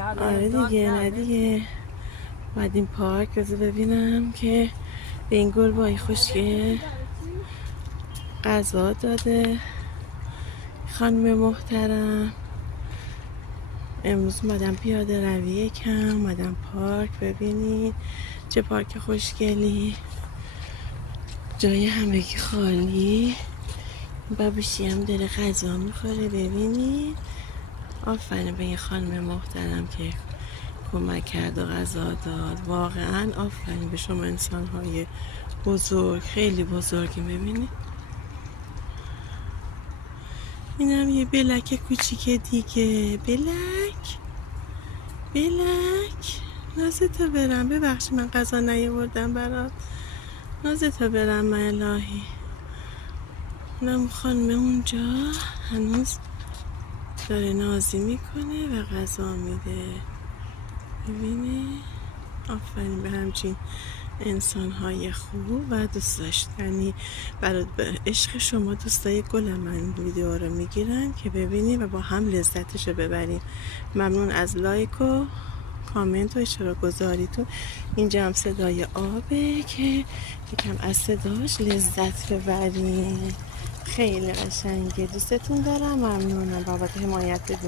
آره دیگه، نه دیگه. اومدیم پارک. بذار ببینم که به این گلبای خوشگل غذا داده خانم محترم. امروز اومدم پیاده روی یکم، اومدم پارک. ببینید چه پارک خوشگلی، جای همگی خالی. بابوشی هم داره غذا میخوره. ببینید آفرین به این خانم محترم که کمک کرد و غذا داد. واقعا آفرین به شما انسان های بزرگ، خیلی بزرگی. ببینید اینم یه بلک کوچیک دیگه. بلک نازتا برم. ببخشی من غذا نیاوردم برات. نازتا برم من الهی. اونم خانم اونجا هنوز داره نازی میکنه و غذا میده. ببینی آفرین به همچین انسان های خوب و دوست داشتنی. برای عشق شما دوستای گلم من ویدیو رو میگیرن که ببینی و با هم لذتشو ببریم. ممنون از لایک و کامنت و اشتراک گذاریتون. اینجا هم صدای آبه که یکم از صداش لذت ببریم. خیلی قشنگه. دوستتون دارم. ممنونم بابت حمایت.